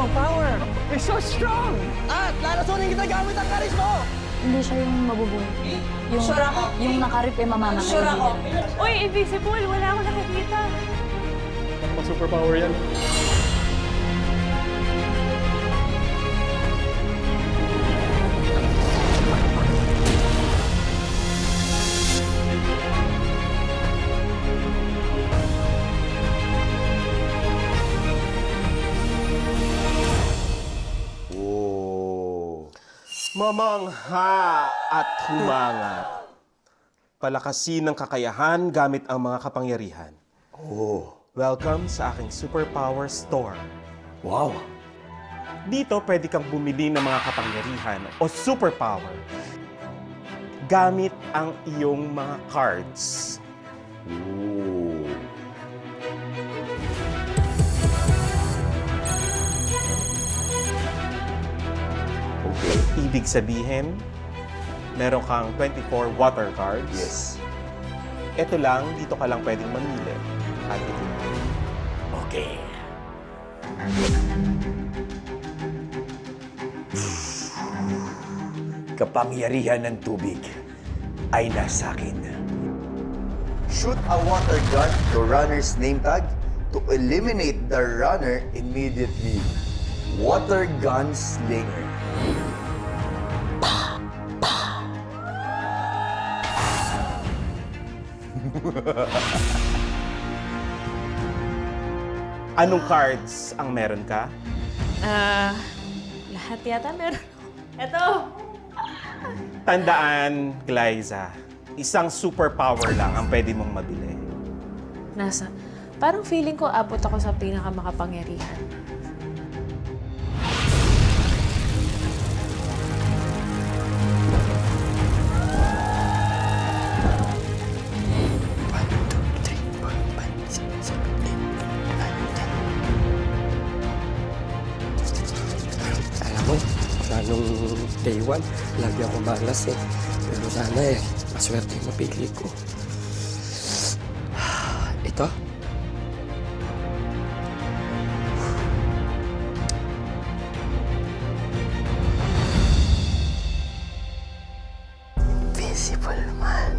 strong power. You're so strong. At lalasunin kita gamit ang karis mo. Hindi siya yung mabubuhay. Yung, Sure ako. yung nakarip ay mamamatay. Sure ako. Uy, invisible! Wala akong nakikita. Ano ba superpower yan? Mamangha at humanga. Palakasin ng kakayahan gamit ang mga kapangyarihan. Welcome sa aking superpower store. Wow. Dito pwede kang bumili ng mga kapangyarihan o superpower gamit ang iyong mga cards. Okay. Ibig sabihin, meron kang 24 water cards. Yes. Ito lang, dito ka lang pwedeng mamili. At ito. Okay. Kapangyarihan ng tubig ay nasa akin. Shoot a water gun to runner's name tag to eliminate the runner immediately. Water gun slinger. Anong cards ang meron ka? Lahat yata meron. Eto! Tandaan, Glyza, isang superpower lang ang pwede mong mabili. Nasa, parang feeling ko abot ako sa pinakamakapangyarihan. Alam mo, nung day one, lagi ako malas eh. Pero sana eh, maswerte yung mapili ko. Ito? Invisible man.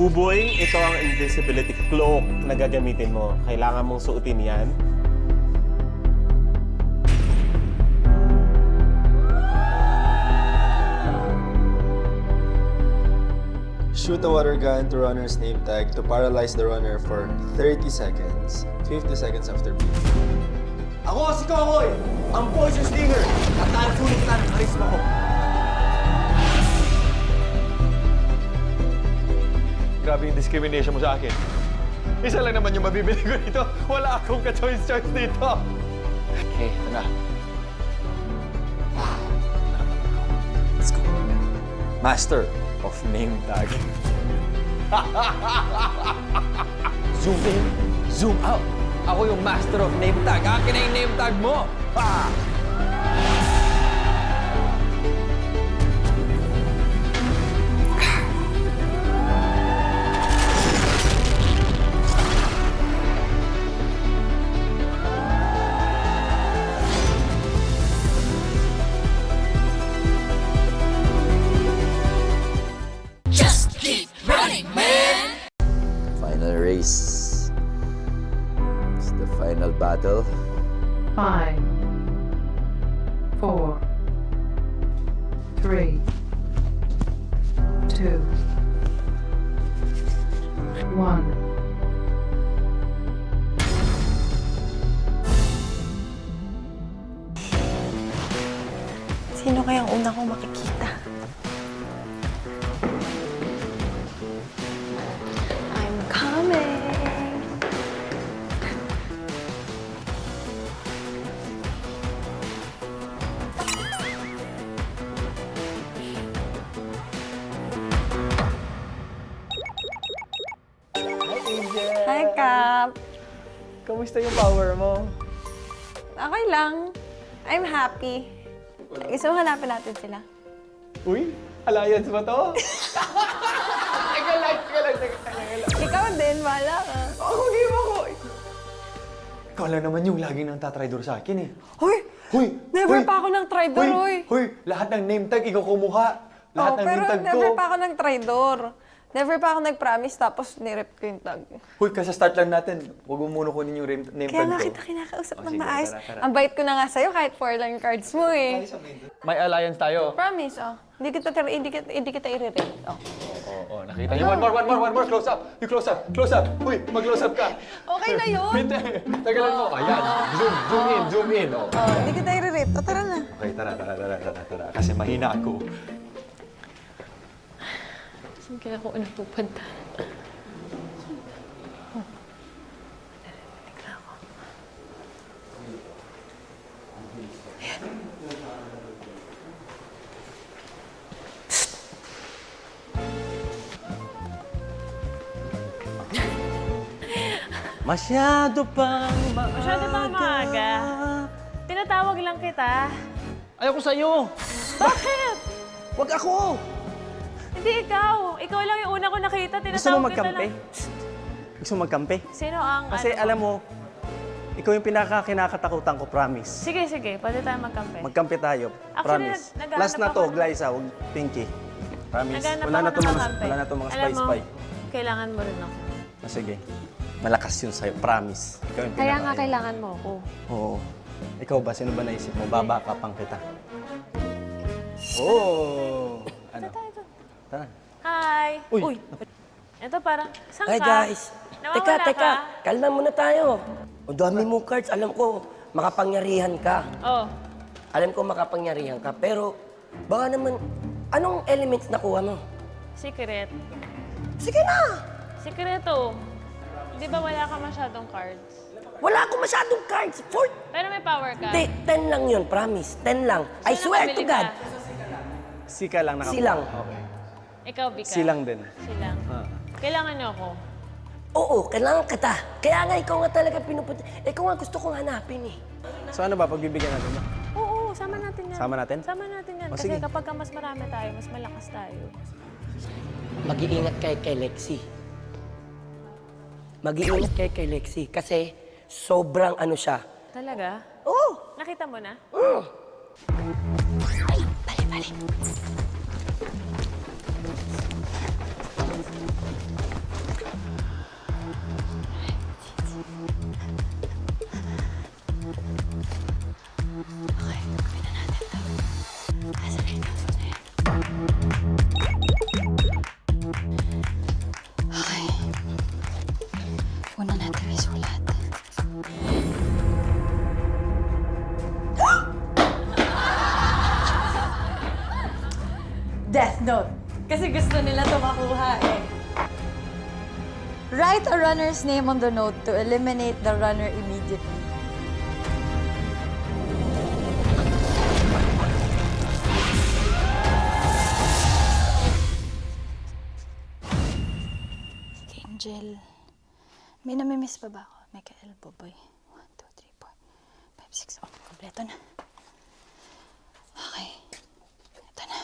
Buboy, ito ang invisibility cloak na gagamitin mo. Kailangan mong suotin yan. Shoot a water gun to runner's name tag to paralyze the runner for 30 seconds. 50 seconds after beep. Ako si Kokoy, ang poison stinger. At lalasunin kita ng karisma ko. Grabe yung discrimination mo sa akin. Isa lang naman yung mabibili ko dito. Wala akong ka-choice dito. Okay, ito na. Let's go. Master of name tag. Zoom in, zoom out. Ako yung master of name tag. Akin na yung name tag mo. Pa! Final race. It's the final battle. 5, 4, 3, 2, 1. Sino kayang una kong makikita? I'm coming! Hi, Cap! Kamusta yung power mo? Okay lang. I'm happy. Gusto mo hanapin natin sila? Uy, alliance ba to? Teka lang. Ikaw din, wala ka. Ako, game ako. Ikaw lang naman yung laging nang tatraidor sa akin eh. Hoy! Hoy! Never Hoy! pa ako ng traitor, hoy! Hoy! Lahat ng name tag ikaw kumuha. Lahat ng Pero name tag ko. never pa ako ng traitor. Never pa ako nag-promise tapos nirep ko yung tag. Hoy, kasi start lang natin. Huwag mo muna kunin yung name Kaya tag nga ko. kita kinakausap Oh, ng sige, maayos. tara, tara. Ang bait ko na nga sa'yo kahit 4 lang yung cards mo eh. May alliance tayo. Promise, oh. Hindi kita i-rate. Oh. Oo, nakita niyo. One more. Close up. You close up. Close up. Uy, mag-close up ka. Okay na yun. Hindi. Tagalan mo. Ayan. Zoom in. Oh. Oh, hindi kita i-rate. O, tara na. Okay, tara. Kasi mahina ako. Saan kaya ako napupunta? Masyado pang maaga. Masyado bang maaga? Tinatawag lang kita. Ayoko sa'yo. Bakit? Wag ako. Hindi ikaw. Ikaw lang yung una ko nakita. Gusto mo Tinatawag kita magkampi? lang. Gusto mo magkampi? Sino ang Kasi ano? alam mo, ikaw yung pinaka-kinakatakutan ko, promise. Sige. Pwede tayo magkampi. Magkampi tayo, Actually, promise. naghahanap Last na to, ako- Glyza, huwag Pinky. Promise. Naghanap Wala na ako to ng mga, kakampi. wala na to mga Alam mo, spy-spy. kailangan mo rin ako. Ah, sige. Malakas yun sa'yo, promise. Ikaw yung Kaya nga pinaka- kailangan mo ako. Oo. Ikaw ba? Sino ba naisip mo? Babakapang kita. Oh! Ano? Tara. Hi! Uy! Ito parang, saan Hi ka? guys! Nawawala Teka, ka? kalma muna tayo. Ang dami mong cards, alam ko, makapangyarihan ka. Oh, Alam ko makapangyarihan ka, pero baka naman, anong elements nakuha mo? secret. Sige na! Sikreto. Di ba wala ka masyadong cards? Wala akong masyadong cards. Pero may power ka. 10 lang yun, promise. 10 lang. I Sino swear to nakabili God. ka? Sika lang nakakuha. Silang. Okay. Ikaw, Bika. Silang din. Silang. Kailangan niyo ako. Oo, kailangan kita. Kaya nga ikaw nga talaga pinupunta. Ikaw nga gusto kong hanapin eh. So ano ba? Pagbibigyan natin ba? Oo, sama natin yan. Sama natin? Sama natin yan. O, Kasi sige. kapag ka mas marami tayo, mas malakas tayo. Mag-iingat kay Lexi. Mag-iingat kay Lexi kasi sobrang ano siya. Talaga? Oo! Nakita mo na? Bali. Una natin isulat. Death Note. Kasi gusto nila ito makuha eh. Write a runner's name on the note to eliminate the runner immediately. Angel. May namimiss pa ba ako? Michael Boboy. 1, 2, 3, 4, 5, 6. Oh, kompleto na. Okay. Ito na.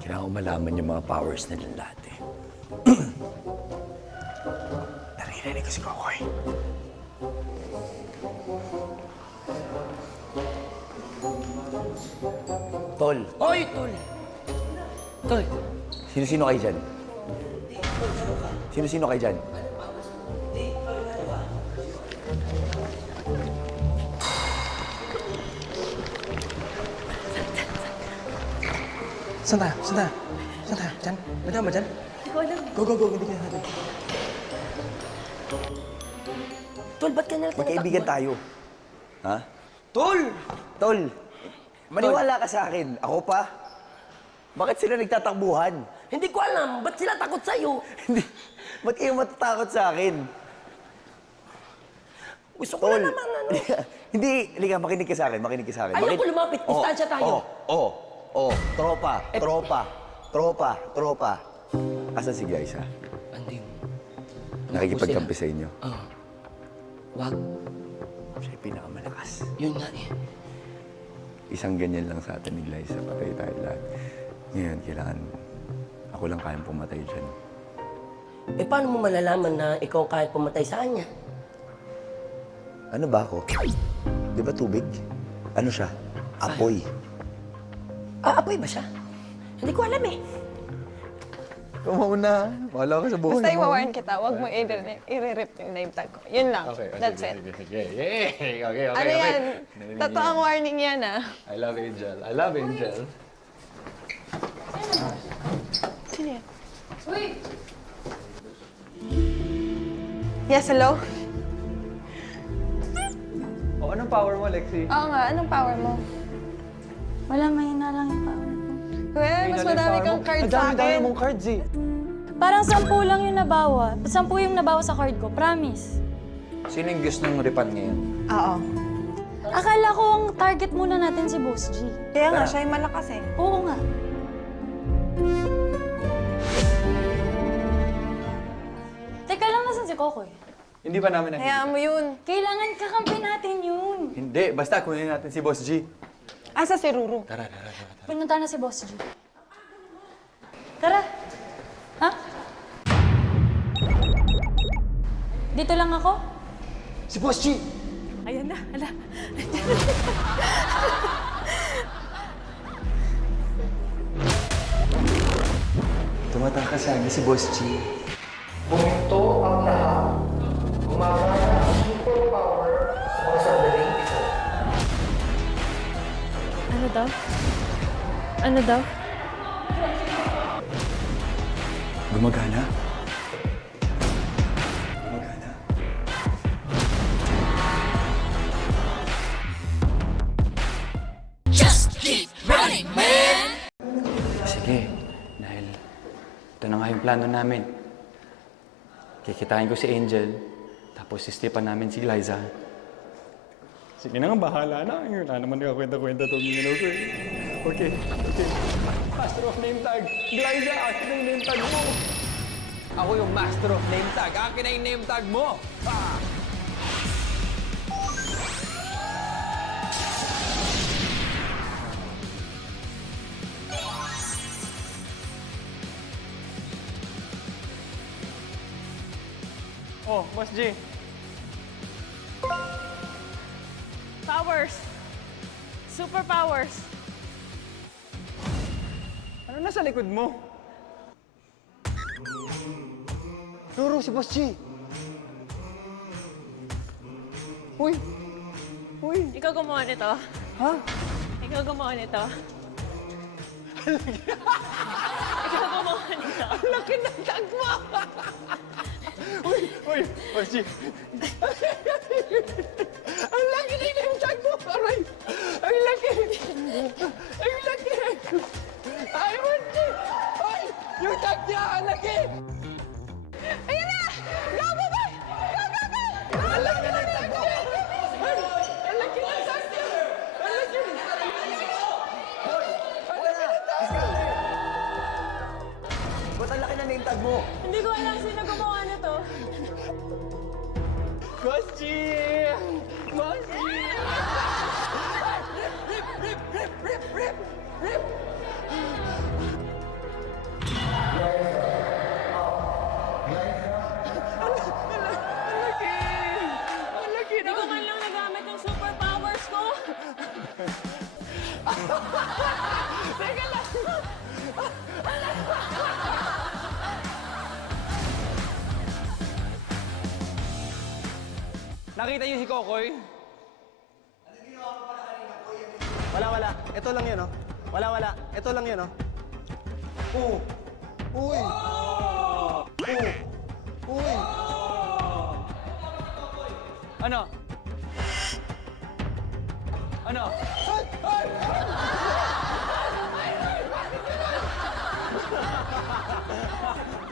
Kailangan ko malaman yung mga powers nilang lahat eh. Naririnig ko si Kokoy. Tol, Oy, tol! Tol, sino-sino kayo dyan? Sino-sino kayo dyan? Saan tayo? Saan tayo? Saan tayo? Diyan? Madam ba dyan? Go. Hindi ka natin. tol, ba't ka natin Magkaibigan tayo. Ha? Tol! Tol, maniwala ka sa akin. Ako pa? Bakit sila nagtatakbuhan? Hindi ko alam, ba't sila takot sa'yo? Hindi. Ba't kayo matatakot sa akin? Gusto ko na naman ano. Hindi. Halika, makinig ka sa akin. Ayoko lumapit. Distansya tayo. Tropa. Asan si Glyza? Andin. Nakikipagkampi sa inyo. Wag. Siya yung pinakamalakas. Yun nga eh. Isang ganyan lang sa atin ni Glyza. Patay tayo lahat. Ngayon, kailangan ako lang kayang pumatay dyan. Eh, paano mo malalaman na ikaw ang kaya pumatay sa kanya? Ano ba ako? Di ba tubig? Ano siya? Apoy. Apoy ba siya? Hindi ko alam eh. Ikaw mauna. Bahala ka sa buhay Basta mo. i-warn kita, huwag mo i-rip yung name tag ko. Yun lang. That's it. Okay. Ano yan? Totoong warning yan, ah. I love Angel. I love Angel. Sino yan? Yes, hello? Oh, anong power mo, Lexi? Oo nga, anong power mo? Wala, mahina lang yung power ko. Well, mas madami kang cards sa Ang dami akin. mong cards eh. Parang 10 lang yung nabawa. 10 yung nabawa sa card ko, promise. Sino yung gusto ng ripan ngayon? Oo. Akala ko ang target muna natin si Boss G. Kaya nga, siya yung malakas eh. Oo nga. Teka lang, nasan si Kokoy? Hindi ba namin nakikita? Hayaan mo yun. Kailangan kakampi natin yun. Hindi, basta kunin natin si Boss G. Asa si Ruru? Tara. Pinunta na si Boss G. Tara. Ha? Dito lang ako? Si Boss G! Ayan na, ala. Tumatakas sa akin si Boss G. Buminto ang lahat. Gumamana ang superpower sa mga sandaling ito. Ano daw? Ano daw? Gumagana? Sige, dahil ito na nga yung plano namin. Kikitain ko si Angel, tapos istipan namin si Liza. Sige na nga, bahala na. Wala naman nakakwenta-kwenta itong ko eh. Okay. Master of Name Tag. Liza, akin na yung name tag mo. Ako yung master of name tag. Akin na yung name tag mo! Ah! Oh, Boss G. Powers! Superpowers! Ano nasa likod mo? Ruru, si Boss G! Uy! Ikaw gumawa nito? Ha? Ikaw gumawa nito? Ikaw gumawa nito? Ang laki ng tag mo! Uy, Boss G. Ang laki na yung tag mo! Aray! Ang laki! Ang laki! Ay, Boss G! Ay! Yung tag niya! Ang laki! Ayun na! Go, Bubay! Go! Ang laki ng tag mo! Ang laki ng tag niya! Ang laki! Ba't ang laki na name tag mo? Hindi ko alam sino gumawa nito. Boss G! Boss G! Hindi ko man lang nagamit yung superpowers ko. Nakita niyo si Kokoy? Wala. Ito lang yun, oh. Wala. Ito lang yun, oh. Oo. Uy! Uy! Ano? Ano?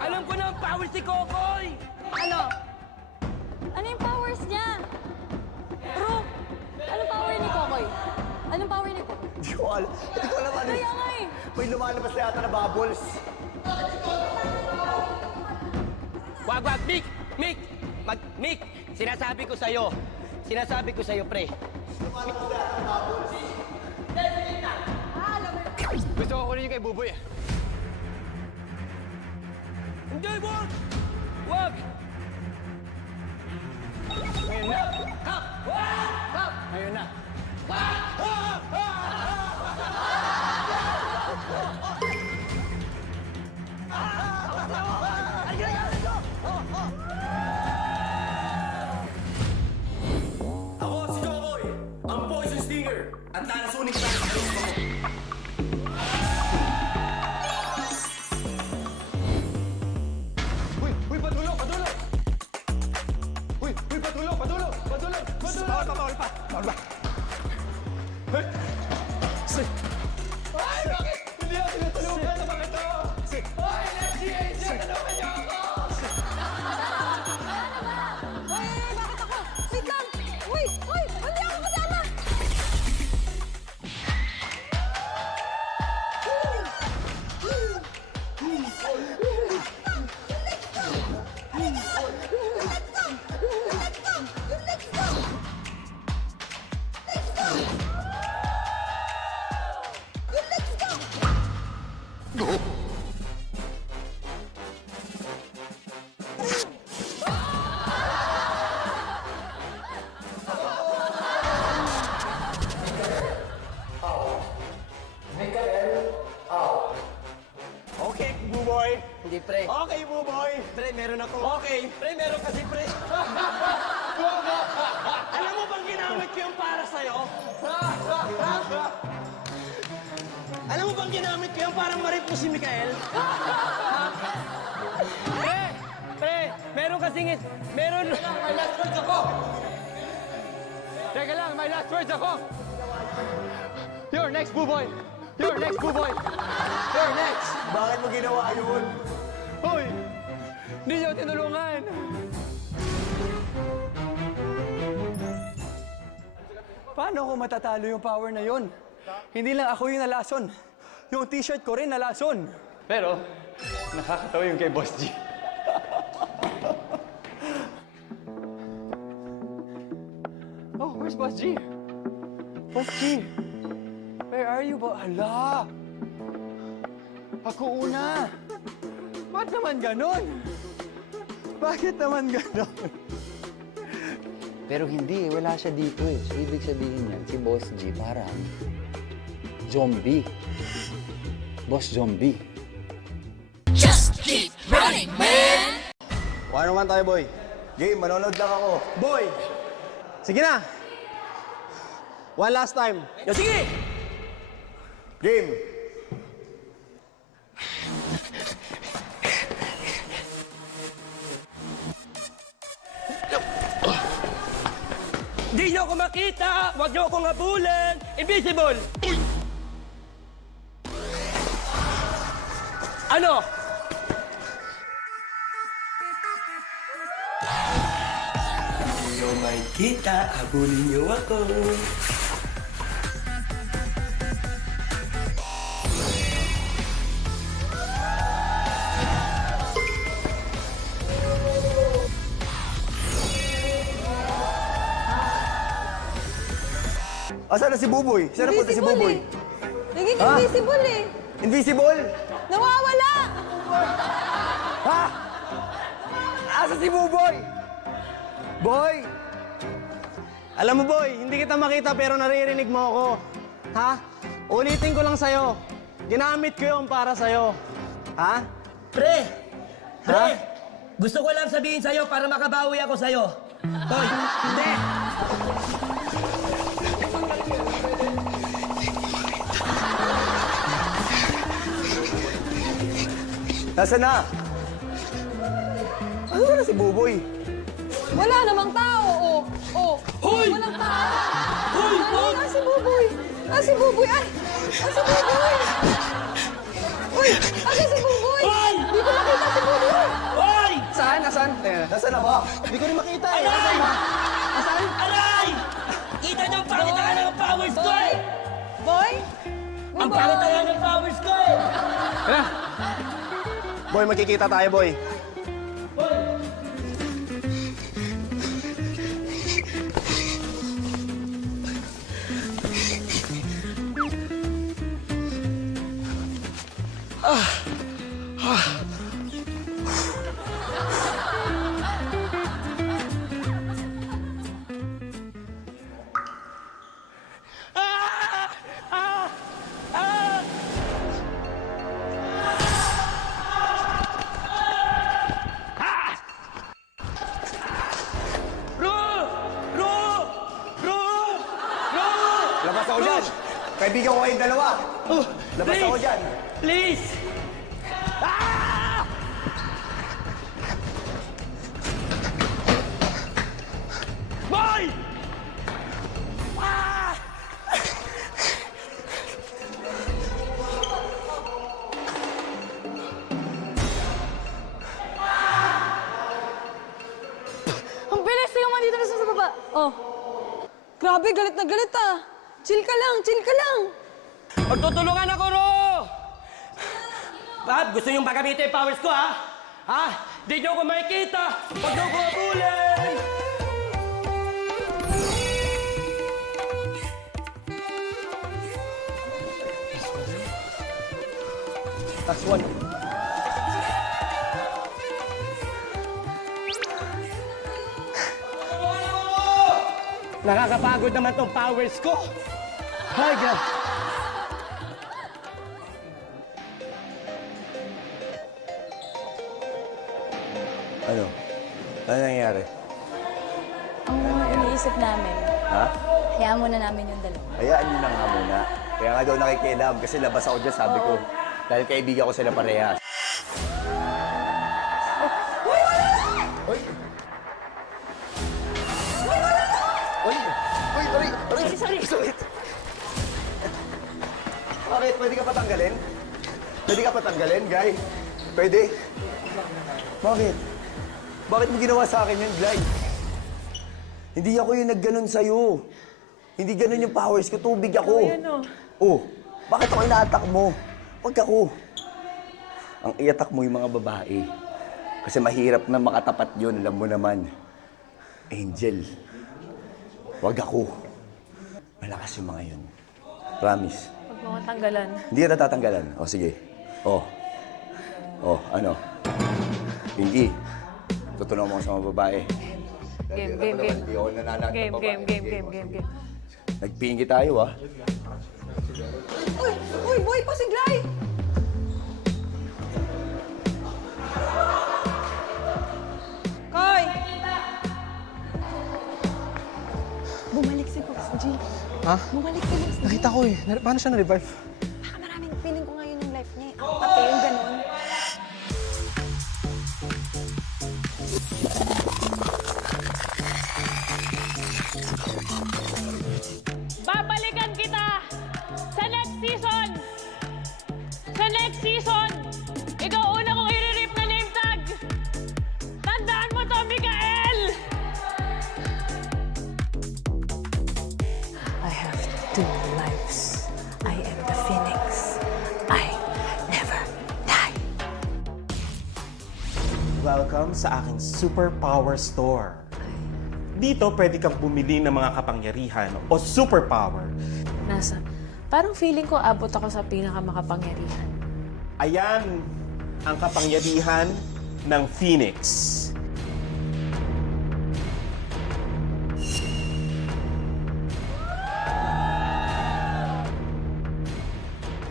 Alam ko na ang power si Kokoy! Ano? Ano yung powers niya? Bro, anong power ni Kokoy? Anong power ni Kokoy? Hindi ko alam ano. Kaya nga eh. May lumalabas na yata na bubbles. Wag, Mick! Mick! Sinasabi ko sa'yo, pre. Gusto ko kunin yung kay Buboy, ah. Hindi, wag! Wag! Ngayon na! Hap! Hap! Ngayon na! Ako si Jokoy, ang poison stinger. At tanasunin kita ng charisma ko. Uy, patulong! Patulong! Uy, patulong! Patulong! Patulong! Patulong! Bawal pa. Ay, bakit? Hindi ako tinutulungan sa mga to! Ay, NGH! Tulungan niyo ako! Bakit ako? Wait lang! Uy! Hindi ako kasama! Okay, Buboy. Hindi, pre. Okay, Buboy. Pre, meron ako. Okay. Pre, meron kasi, pre. Alam mo bang ginamit ko yung para sa'yo? Alam mo bang ginamit ko yung parang marip mo si Mikael? Pre! Meron kasing... Meron... May last words ako! Teka lang, may last words ako! You're next, Buboy! You're next, Buboy! You're next! Bakit mo ginawa yun? Hoy! Hindi niyo tinulungan! Paano ko matatalo yung power na yon? Hindi lang ako yung nalason. Yung t-shirt ko rin nalason. Pero, nakakatawa yung kay Boss G. Oh, where's Boss G? Boss G! Where are you, Boss? Hala! Ako una! Ba't naman ganon? Bakit naman ganon? Pero hindi, wala siya dito eh. So, ibig sabihin yan, si Boss G parang zombie. Boss Zombie. One on one tayo, boy. Game, manonood lang ako. Boy! Sige na! One last time. Yo, sige! Game! Di nyo ako makita! Huwag nyo akong habulin! Invisible! Ano? Di nyo makita, habulin nyo ako. Asan na si Buboy? Saan na punta si Buboy? Naging invisible eh. Invisible? Nawawala! Ha? Asa si Buboy? Boy! Alam mo, boy, hindi kita makita pero naririnig mo ako. Ha? Ulitin ko lang sa'yo. Ginamit ko yung para sa'yo. Ha? Pre! Pre! Ha? Gusto ko lang sabihin sa'yo para makabawi ako sa'yo. Hoy! Hindi! Nasaan na? Ano ba na si Buboy? Wala namang tao, oh. Oh. Hoy! Walang tao. Hoy! Hoy! Si Buboy! Si Buboy! Ay! Si Buboy! Uy! Si Buboy! Hoy! Hindi ko nakita si Buboy! Hoy! Saan? Nasaan? Nasaan na ba? Hindi ko rin makita eh. Aray! Nasaan? Aray! Kita niyo ang pangitangan ng powers ko eh! Boy? Ang pangitangan ng powers ko eh! Boy, magkikita tayo, boy. Kaibigan ko kayong dalawa. Labas ako dyan. Please! Boy! Ang bilis! Tingnan mo dito na sa baba. Oh. Grabe, galit na galit ah. Chill ka lang, chill ka lang. Magtutulungan ako, Ro! Bakit? Gusto niyong magamitin yung powers ko, ha? Ha? Di niyo ako makikita! Huwag niyo ako habulin! Last one. Nakakapagod naman tong powers ko. Ay, God. Ano? Ano nangyayari? Ang iniisip namin, Ha? hayaan muna namin yung dalawa. Hayaan nyo na nga muna. Kaya nga daw nakikialam kasi labas ako dyan, sabi ko. Dahil kaibigan ko sila parehas. Sorry. Bakit? Pwede ka patanggalin? Pwede ka patanggalin, Guy? Pwede? Bakit? Bakit mo ginawa sa akin yun, Guy? Hindi ako yung nagganon sa'yo. Hindi ganon yung powers ko. Tubig ako. Oh, bakit ako ina-attack mo? Huwag ako. Ang i-attack mo yung mga babae. Kasi mahirap na makatapat yun, alam mo naman. Angel, huwag ako. Malakas yung mga yun. Promise. Huwag mo tanggalan. Hindi ka natatanggalan. O, sige. O, ano? Pinky, tutunaw mo sa mga babae. Game. Hindi ako nananag ng babae. Game. Nagpingi tayo, ah. Uy, boy, pasiglay! Koy! Bumalik si Fox G. Ha? Bumalik si Fox G. Nakita ko eh. Paano siya na-revive? Baka maraming feeling ko ngayon yung life niya eh. Ako pati yung ganun. Babalikan kita sa next season! Sa next season, ikaw una kong i-rip na name tag! Tandaan mo to, Mikael! I have 2 lives. I am the Phoenix. I never die. Welcome sa aking superpower store. Dito, pwede kang bumili ng mga kapangyarihan o superpower. Parang feeling ko abot ako sa pinakamakapangyarihan. Ayan ang kapangyarihan ng Phoenix.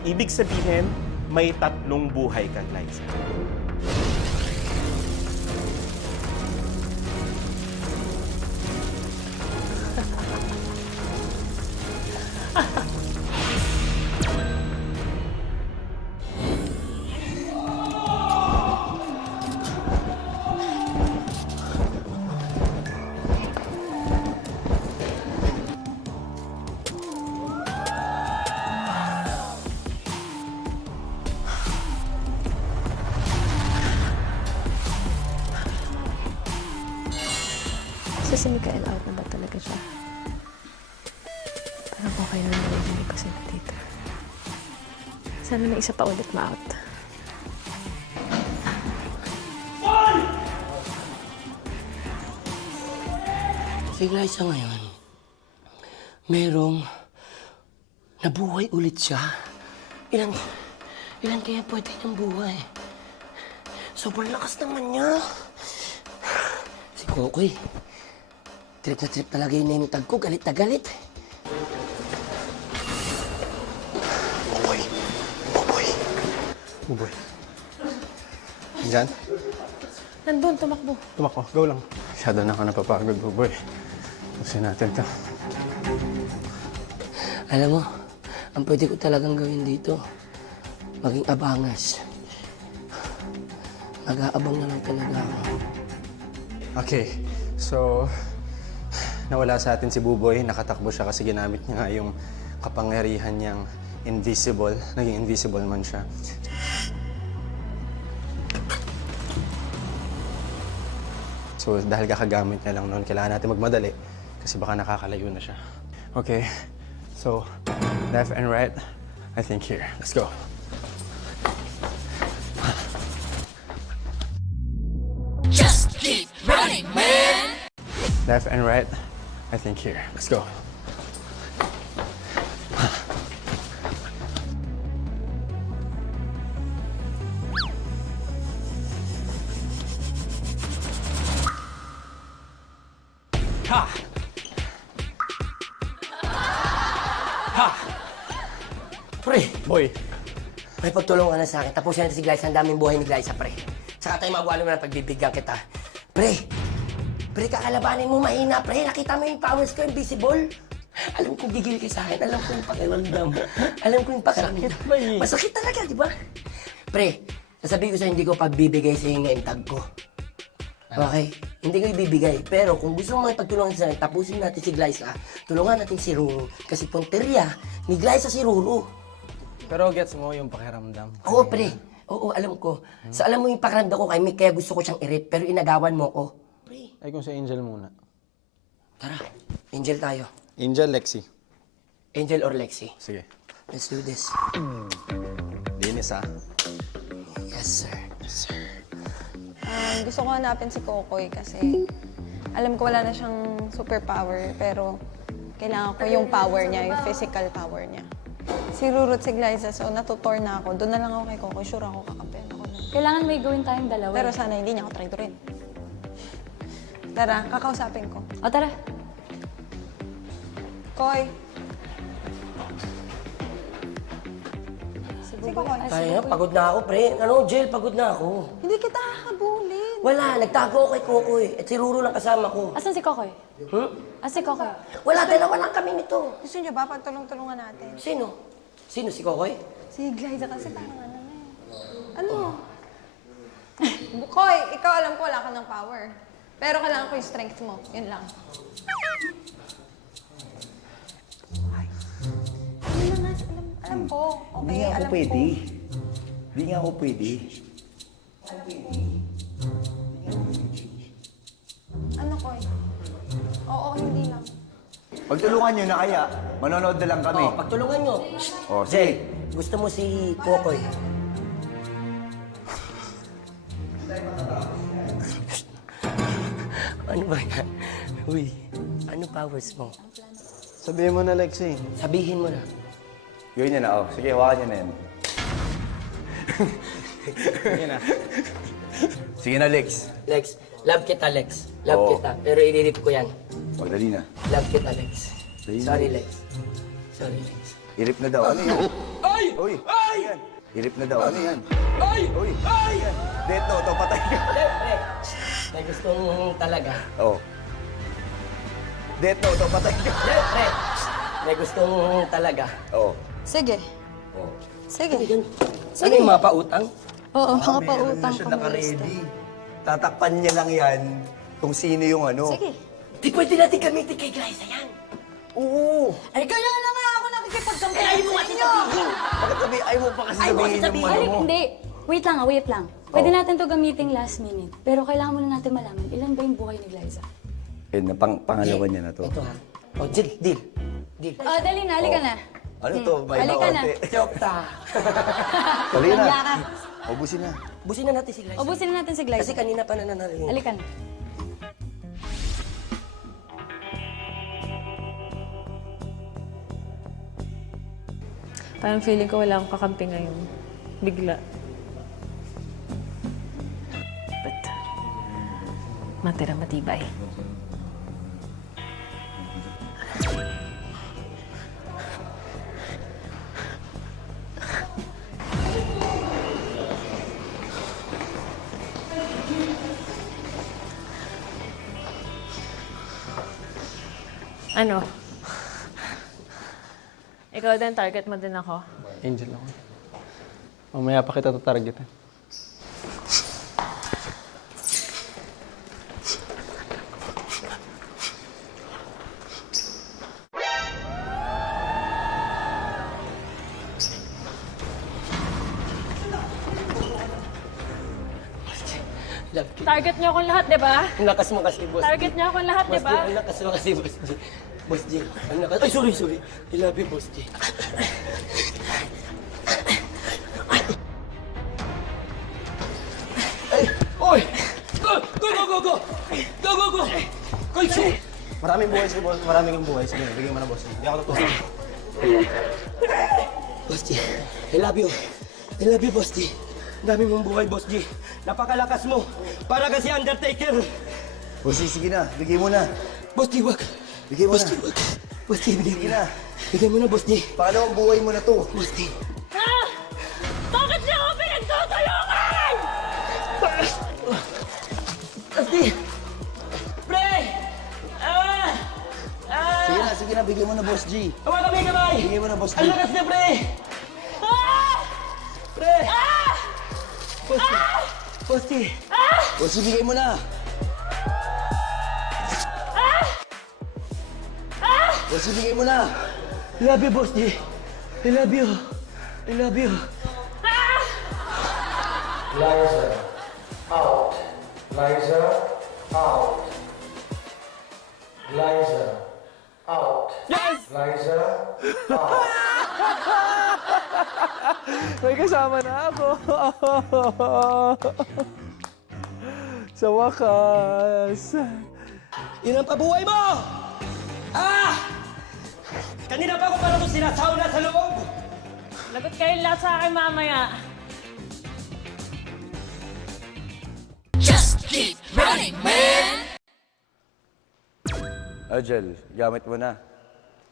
Ibig sabihin, may 3 buhay kang Liza. Si Mikael out na ba talaga siya? Parang okay na narinig ko sila dito. Sana na isa pa ulit ma-out. Si Liza ngayon, merong nabuhay ulit siya. Ilan kaya pwede niyang buhay? Sobrang lakas naman niya. Si Kokoy, trip na trip talaga yung name tag ko. Galit na galit. Buboy. Diyan? Nandun, tumakbo. Tumakbo. Go lang. Masyado na ako napapagod, Buboy. Tusin natin to. Alam mo, Ang pwede ko talagang gawin dito, maging abangas. Mag-aabang na lang talaga ako. Okay, so nawala sa atin si Buboy. Nakatakbo siya kasi ginamit niya nga yung kapangyarihan niyang invisible. Naging invisible man siya. So dahil kakagamit niya lang noon, kailangan natin magmadali kasi baka nakakalayo na siya. Okay, so left and right, I think here. Let's go. Just keep running, man! Left and right, I think here. Let's go. Ha! Ha! Pre, Boy, may pagtulungan na sa akin. Tapusin natin si Glyza. Ang daming buhay ni Glyza, pre. Saka tayo magwalo na pagbibigyan kita. Pre, kakalabanin mo mahina, pre. Nakita mo yung powers ko, invisible. Alam kong gigil ka sa akin. Alam ko yung pakiramdam. Alam ko yung pakiramdam. Sakit ba eh? Masakit talaga, di ba? Pre, sasabihin ko sa'yo, hindi ko pagbibigay sa'yo ngayon tag ko. Okay? Hindi ko ibibigay. Pero kung gusto mo pagtulungan sa akin, tapusin natin si Glyza. Tulungan natin si Ruru. Kasi punteriya ni Glyza si Ruru. Pero gets mo yung pakiramdam. Oo, pre. Oo, alam ko. So, alam mo yung pakiramdam ko kay Mick, kaya gusto ko siyang i-rip, pero inagawan mo ko. Pre. Ay, kung sa Angel muna. Tara, Angel tayo. Angel, Lexi. Angel or Lexi. sige. Let's do this. Linis ah. Yes, sir. Yes, sir. Gusto ko hanapin si Kokoy kasi alam ko wala na siyang superpower, pero kailangan ko yung power niya, yung physical power niya. Si Ruru at si Glyza, so natutor na ako. Doon na lang ako kay Kokoy. Sure ako kakampihan ako na. Kailangan may gawin tayong dalawa. Pero sana hindi niya ako traidorin. Tara, kakausapin ko. O tara. Koy. Si Kokoy. Kaya nga, pagod na ako, pre. Ano, Jill, pagod na ako. Hindi kita habulin. Wala, nagtago ako kay Kokoy. At si Ruru lang kasama ko. Asan si Kokoy? Asan si Kokoy? Wala, dalawa lang kami nito. Gusto niyo ba pagtulong-tulungan natin? Sino? Sino, si Kokoy? Si Glyza kasi parang ano na eh. Ano? Koy, ikaw alam ko wala ka ng power. Pero kailangan ko yung strength mo. Yun lang. Ano na nga, alam ko. Okay, Hindi nga ako alam pwede. ko. Hindi nga ako pwede. Ano, Koy? Oo, hindi lang. Pagtulungan nyo na kaya, manonood na lang kami. Oh, pagtulungan nyo. Oh, Jay, sige. gusto mo si Kokoy? Ano ba yan? Uy, ano powers mo? Sabihin mo na, Lexi. Sabihin mo na. Gawin nyo na, oh. Sige, hawakan nyo na yan. Sige na. Sige na, Lex. Lex, love kita, Lex. Love Oo. kita. Pero i-rip ko yan. O, dali na. Love kita, Lex. Dali na. Sorry, Lex. Sorry, Lex. Irip na daw. Ano yan? Ay! Uy! Ay! Yan. Irip na daw. Ano yan? Ay! Uy! Ay! Yan. Death note, oh, patay ka. Siyempre, may gustong talaga. Oh. Death note, oh, patay ka. Siyempre, may gustong talaga. Oh. Sige. Oh. Sige. Ano yung mga pautang? Oo, mga Meron pautang na siya ko na naka-ready. Tatakpan niya lang yan kung sino yung ano. Sige. Di pwede natin gamitin kay Glyza yan. Oo. Ay, kaya na nga ako nakikipagkampi. Ay, ayaw mo kasi sabihin. Bakit sabi, ayaw mo pa kasi Ayaw mo kasi sabihin yung sabihin. ano Ay, mo? hindi. Wait lang, wait lang. Pwede Oh. natin to gamitin last minute. Pero kailangan muna natin malaman, ilan ba yung buhay ni Glyza? Eh, pangalawa niya na to. Ito ha. Oh, Jill, deal. Deal. Oh, dali na, halika na. Ano to? May Halika na. naonte. Joke ta. Dali na. Hangya ka. Ubusin na. Busin na natin si Glyza. Ubusin na natin si Glyza. Kasi kanina pa nananarinig. Halika na. Parang feeling ko wala akong kakampi ngayon. Bigla. But, matira matibay. Ano? Ikaw din, target mo din ako. Angel ako. Mamaya pa kita tatargetin. Love you. Target niyo akong lahat, di ba? Ang lakas mo kasi, boss. Target niyo akong lahat, di Boss G, ba? ang lakas mo kasi, Boss G. Boss G, ang lakas. Ay, sorry. I love you, Boss G. Ay, oy! Go! Go! Koy, shoot! Maraming buhay si boss, maraming yung buhay. Sige, bigyan mo na boss. Hindi ako tutulog. Boss G, I love you. I love you, Boss G. Ang dami mong buhay, Boss G. Napakalakas mo. Para kasi Undertaker. Boss G, sige na. Bigay mo na. Boss G, wag. Bigay mo Boss na. G, wag. Boss G, bigay mo Sige na. na. Bigay mo na, Boss G. Pangalawang buhay mo na to. Boss G. Ah! Bakit niyo ako pinagtutulungan? Boss G! Pre! Sige na. Bigay mo na, Boss G. Hawakan mo yung kamay! Bigay mo na, Boss G. Ang lakas niya, pre! Ah! Pre! Ah! Boss G! Boss G! Boss G, bigay mo na. Boss G, bigay mo na. I love you, Boss G. I love you. I love you. Liza, out. Liza, out. Liza, out. Yes! Liza, out. May kasama na ako. Sa wakas. Yun ang pabuhay mo! Ah! Kanina pa ako parang kung sinasauna sa loob! Lagot kayo lahat sa akin mamaya. Angel, gamit mo na.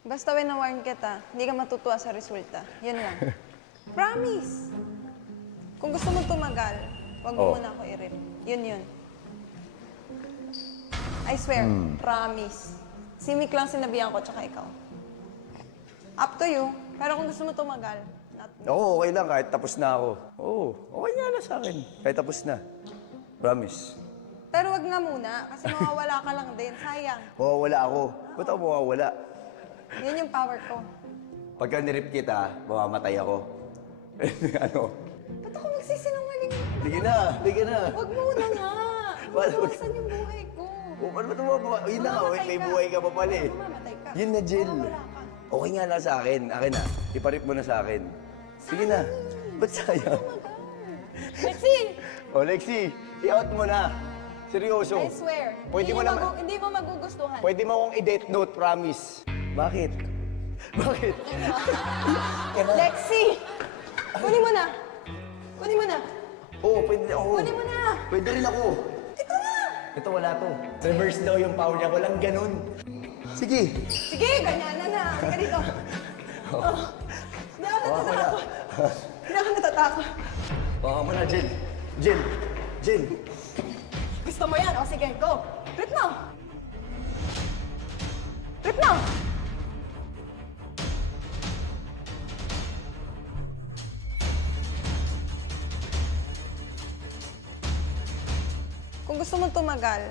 Basta wina-warn kita, hindi ka matutuwa sa resulta. Yun lang. Promise! Kung gusto mo tumagal, wag mo muna ako i-rip. Yun. I swear, promise. Si Mick lang sinabihan ko, tsaka ikaw. Up to you. Pero kung gusto mo tumagal, not me. Oo, okay lang kahit tapos na ako. Oo, okay nga na sa akin. Kahit tapos na. Promise. Pero wag nga muna, kasi mawawala ka lang din. Sayang. Mawawala ako. Ba't ako mawawala? Yun yung power ko. Pagka nirip kita, mamamatay ako. Ano? Ba't ako magsisinungaling? Sige na, sige na. Wag muna nga. Mabawasan yung buhay ko. O, paano ba tumaba? Yun na, may buhay ka pa pala eh. Mamatay ka. Yun na, Jill. Mawawala ka. Okay nga na sa akin. Akin na. Iparip mo na sa akin. Sige na. Ba't sayang? Lexi! O, Lexi, i-out mo na. Seryoso. I swear. Pwede mo naman. Hindi mo magugustuhan. Pwede mo akong i-date note, promise. Bakit? Bakit? Lexi! Kunin mo na. Kunin mo na. Oo, pwede ako. Kunin mo na. Pwede rin ako. Ito na. Ito, wala to. Reverse daw yung power niya. Walang ganun. Sige. Sige, ganyan na. Halika dito. Hindi ako natatakot. Hindi ako natatakot. Baka mo na, Jill. Jill. Jill. Gusto mo yan? O sige, go. Rip na. Rip na. Kung gusto mo tumagal,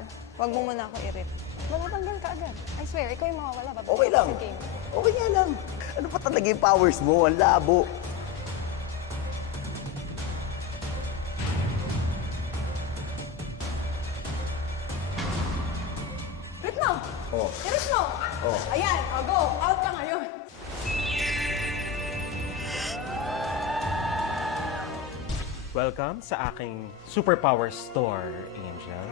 wag mo muna ako i-rip. Matatanggal ka agad. I swear, ikaw yung mawawala. Babalik Okay ako lang. sa game. Okay nga lang. Ano pa talaga yung powers mo? Ang labo. Rip mo! Oh. I-rip mo! Oh. Ayan, o go! Out ka ngayon! Welcome sa aking superpower store, Angel.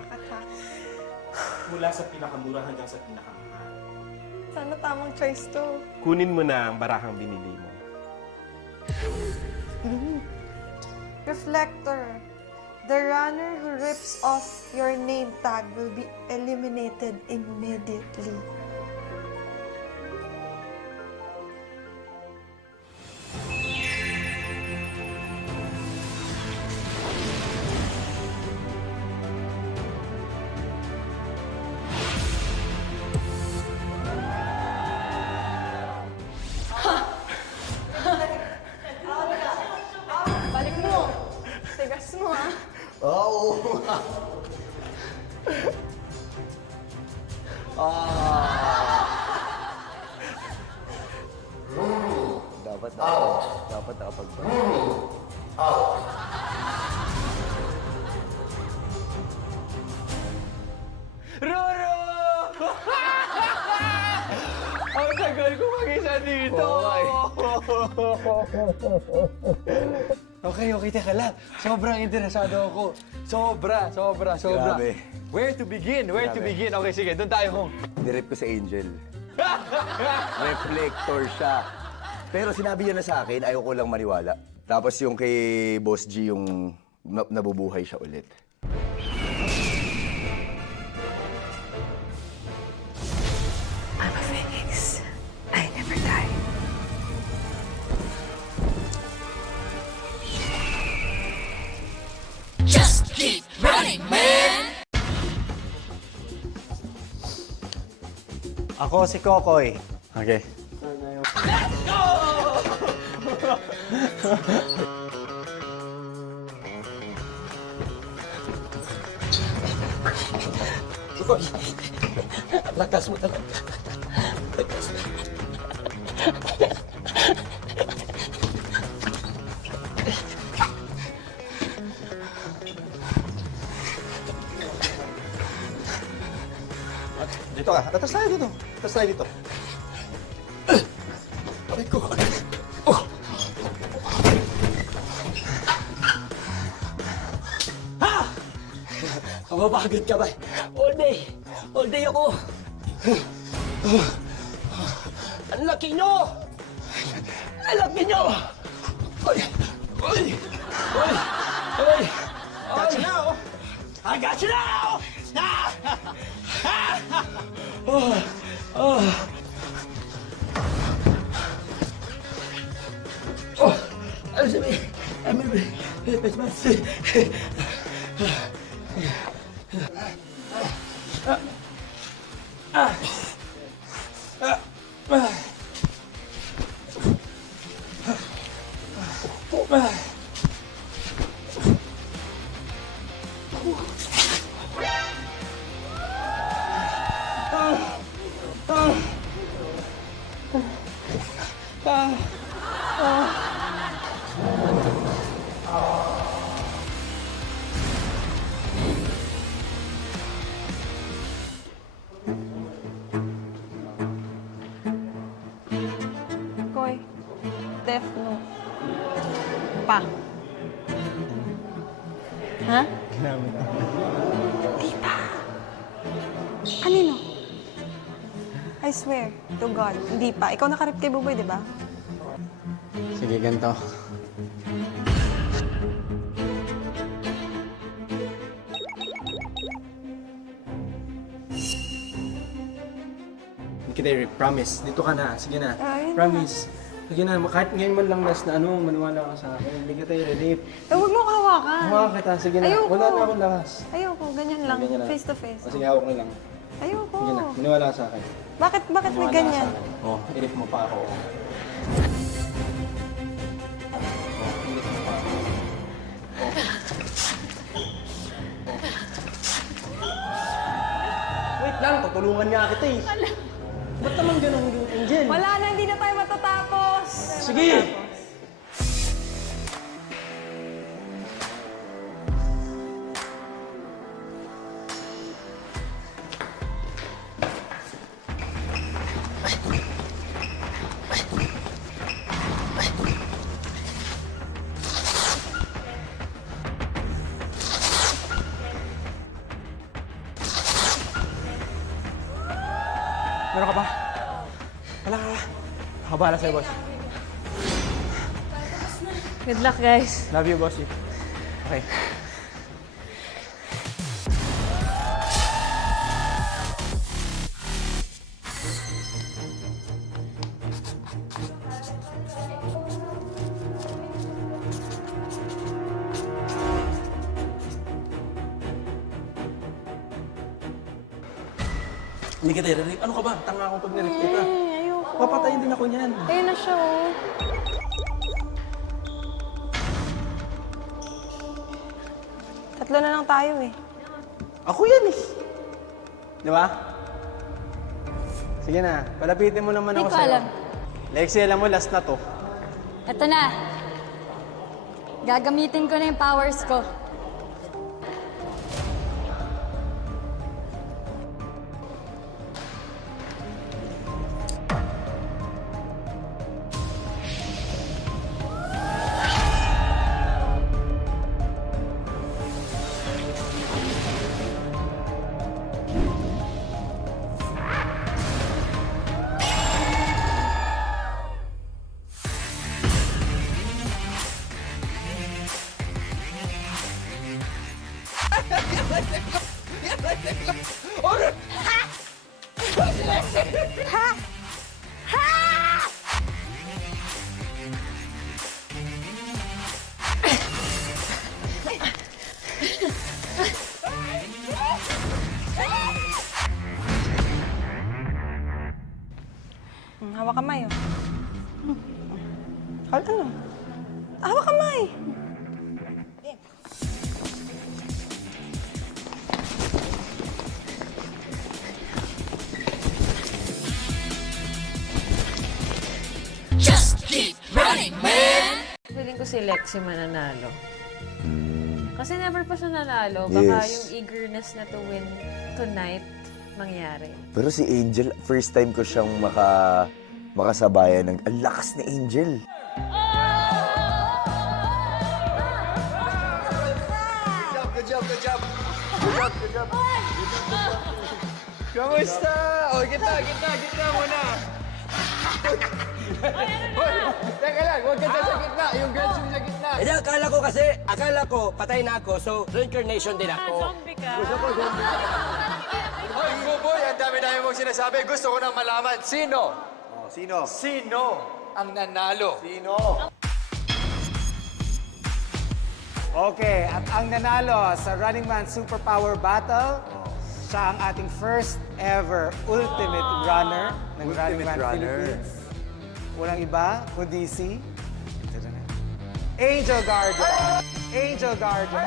Mula sa pinakamura hanggang sa pinakamahal. Sana tamang choice to. Kunin mo na ang barahang binili mo. Reflector. The runner who rips off your name tag will be eliminated immediately. mo, ah. Oo. Dapat nakapag-balik. Roro! Ang tagal ko mag-isa dito. Okay, teka lang. Sobrang interesado ako. Sobra. Grabe. Where to begin? Okay, sige, doon tayo kung... Nirep ko si Angel. Reflector siya. Pero sinabi niya na sa akin, ayaw ko lang maniwala. Tapos yung kay Boss G, yung nabubuhay siya ulit. I'm a phoenix. I never die. Just keep running, man! Ako si Kokoy. Okay. Lakas mo talaga. Dito ka. Atas tayo dito. Atas tayo dito. Aray ko. Mapapagod ka ba? All day ako. Ang laki nyo! Ang laki nyo! Oy! Got you now! I got you now! Koy. Def, no. Pa. Ha? Di pa. Kanino? I swear to God, hindi pa. Ikaw nakarip kay Buboy, di ba? Sige, ganito. Hindi kita i-rip. Promise. Dito ka na. Sige na. Ay, Promise. Sige na. Kahit ngayon man lang last na maniwala ka sa akin. Hindi kita i-rip. Huwag mo hawakan. Hawakan kita. Sige na. Ayoko. Wala na akong lakas. Ayoko, ganyan lang. Ganyan lang. Face to face. O, sige, hawak na lang. Ayoko. Sige na. Maniwala ka sa akin. Bakit may Maniwala ka ganyan? sa akin. Oh, i-rip mo pa ako. Wait lang, tutulungan nga kita eh. Ba't naman ganun yung Angel? Wala na, hindi na tayo matatapos. Sige! Meron ka ba? Wala ka. Nakabala sa'yo, boss. Good luck, guys. Love you, boss. Okay. Hindi kita i-rip. Ano ka ba? Tanga akong pag nirip kita. Ayoko. Papatayin din ako niyan. Ayun na siya, oh. tatlo na lang tayo eh. Ako yan eh. Di ba? Sige na, palapitin mo naman Hindi ako ko sa'yo. alam. Lexie, alam mo, last na to. Ito na. Gagamitin ko na yung powers ko. Hawak kamay, oh. Ano? Hawak kamay! Just keep running, man! Feeling ko si Lexie mananalo. Kasi never pa siya nanalo. Baka Yes. yung eagerness na to win tonight mangyari. Pero si Angel, first time ko siyang makasabayan ng... Ang lakas ni Angel. Good job. Kamusta? O, gitna muna. Teka lang, huwag ka sa gitna. Yung girls yung sa gitna. Eh, akala ko, patay na ako, so reincarnation din ako. Zombie ka. Hoy, Buboy, ang dami-dami mong sinasabi. Gusto ko nang malaman, sino? Sino ang nanalo? Okay, at ang nanalo sa Running Man Superpower Battle, siya ang ating first ever Ultimate Runner ng Running Man Philippines. Walang iba, kundi si Angel Guardian. Angel Guardian.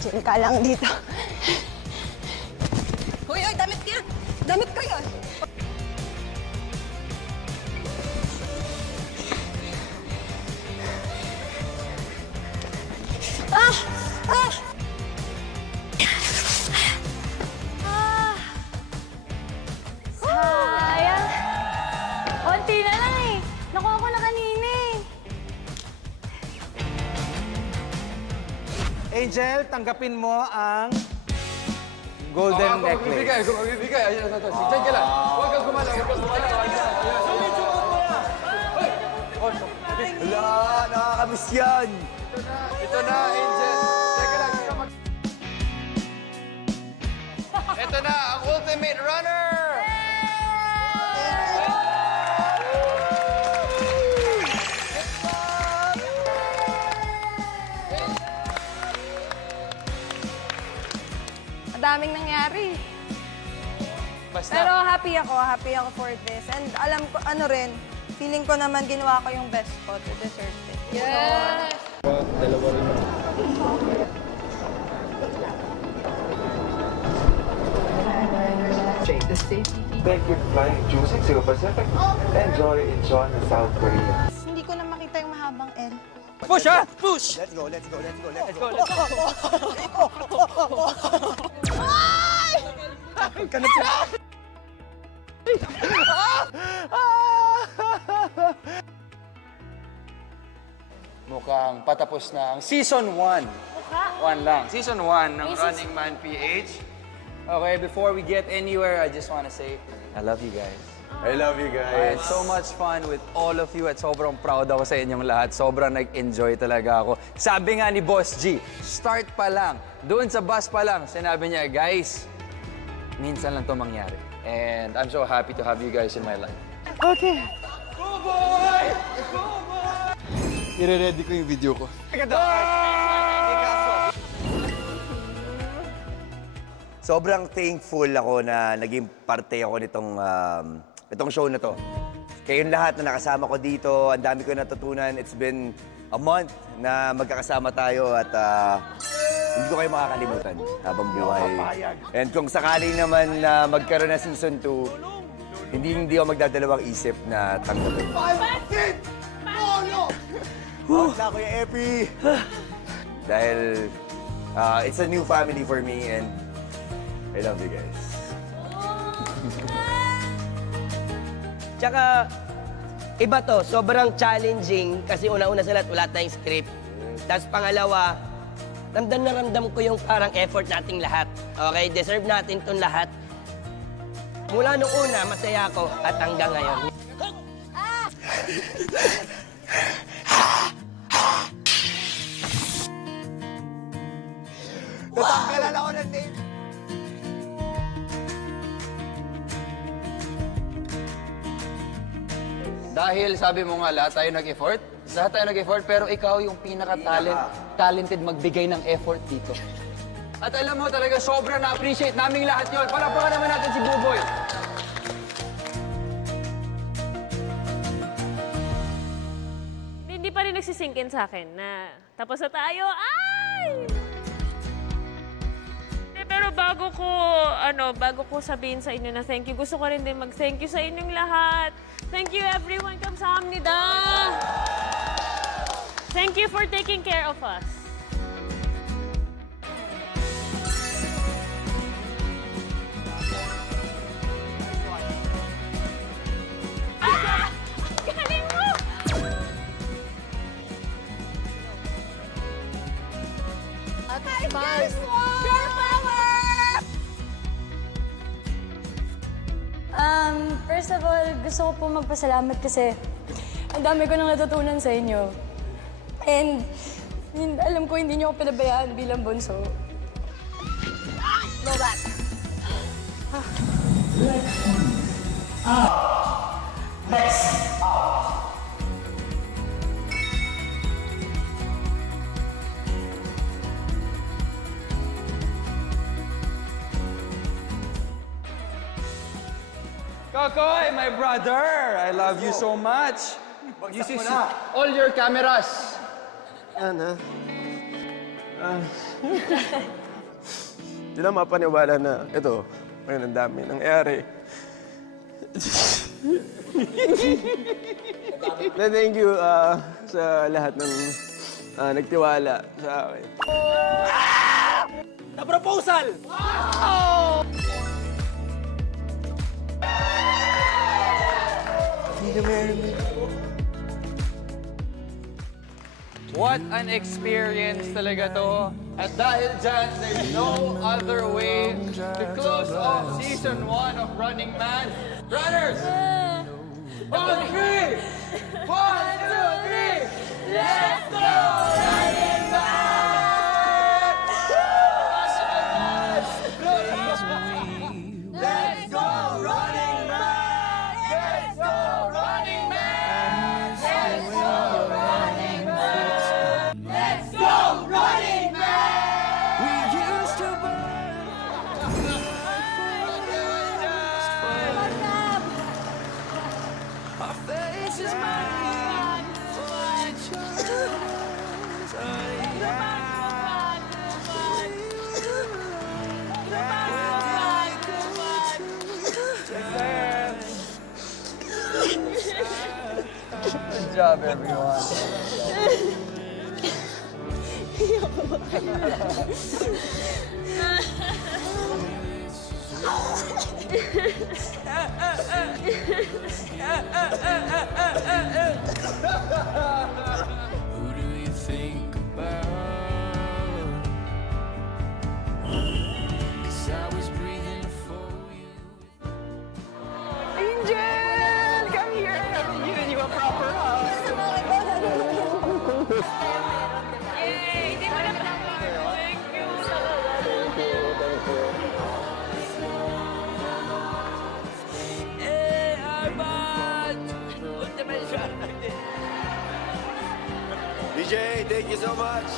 Chill ka lang dito. Hoy, damit ka yan! Damit ko yun! Sayang. Konti na lang eh. Nakuha ko na kanina eh. Angel, tanggapin mo ang golden necklace. Kung magbibigay, ayun na to. Diyan ka lang. Huwag kang gumalaw. Wala, nakakamiss yan. Ito na, Angel. Teka lang. Ito na, ang Ultimate Runner! Madaming nangyari. Basta. Pero happy ako for this. And alam ko, feeling ko naman ginawa ko yung best ko to deserve it. Yes! Dalawa rin. Thank you for flying Juicy to Pacific. Enjoy in South Korea. Hindi ko na makita yung mahabang L. Push, ha? Push! Let's go. Mukhang patapos na ang Season 1. One lang. Season 1 ng Running Man PH. Okay, before we get anywhere, I just want to say, I love you guys. I love you I guys. had so much fun with all of you at sobrang proud ako sa inyong lahat. Sobrang nag-enjoy talaga ako. Sabi nga ni Boss G, start pa lang, doon sa bus pa lang, sinabi niya, guys, minsan lang to mangyari. And I'm so happy to have you guys in my life. Okay. I-ready ko yung video ko. sobrang thankful ako na naging parte ako itong show na to. Kayong lahat na nakasama ko dito, ang dami ko natutunan. It's been a month na magkakasama tayo at hindi ko kayo makakalimutan habang buhay. And kung sakali naman na magkaroon ng season 2, hindi ako magdadalawang isip na tanggapin. Out na, Kuya Epi! Dahil it's a new family for me and I love you guys. Tsaka, iba to, sobrang challenging kasi una-una sa lahat, wala tayong script. Tapos pangalawa, ramdam na ramdam ko yung parang effort nating lahat. Okay, deserve natin tong lahat. Mula nung una, masaya ako at hanggang ngayon. Natanggalan ako ng name. Dahil sabi mo nga, lahat tayo nag-effort. Lahat tayo nag-effort, pero ikaw yung talented magbigay ng effort dito. At alam mo talaga, sobrang na-appreciate naming lahat yun. Palakpakan naman natin si Buboy. Hindi pa rin nagsisingkin sa akin na tapos na tayo. Ay! Pero bago ko sabihin sa inyo na thank you, gusto ko rin din mag-thank you sa inyong lahat. Thank you everyone. 감사합니다. Thank you for taking care of us. Ah! Galing mo! Girl power! First of all, gusto ko po magpasalamat kasi ang dami ko nang natutunan sa inyo. And alam ko hindi niyo ako pinabayaan bilang bunso. Go back. Kokoy, my brother! I love you so much. You see all your cameras. Ana. Hindi na mapaniwala na ito, ngayon ang dami nangyari. Thank you sa lahat ng nagtiwala sa akin. The proposal! What an experience talaga to. At dahil dyan, there's no other way to close off Season 1 of Running Man. Runners! 1, 2, 3! 1, 2, 3! Let's go! Running Man! Let's go! Running Man! Let's go! Running Man! Let's go! Running Man! Let's go! Running Man! We used to our faces might for each Good job, everyone. Who do you think about? 'Cause I was breathing for you. Angel! Come here! I'm giving you a proper hug. Yay! Hindi mo na pa. Thank you. DJ, thank you so much.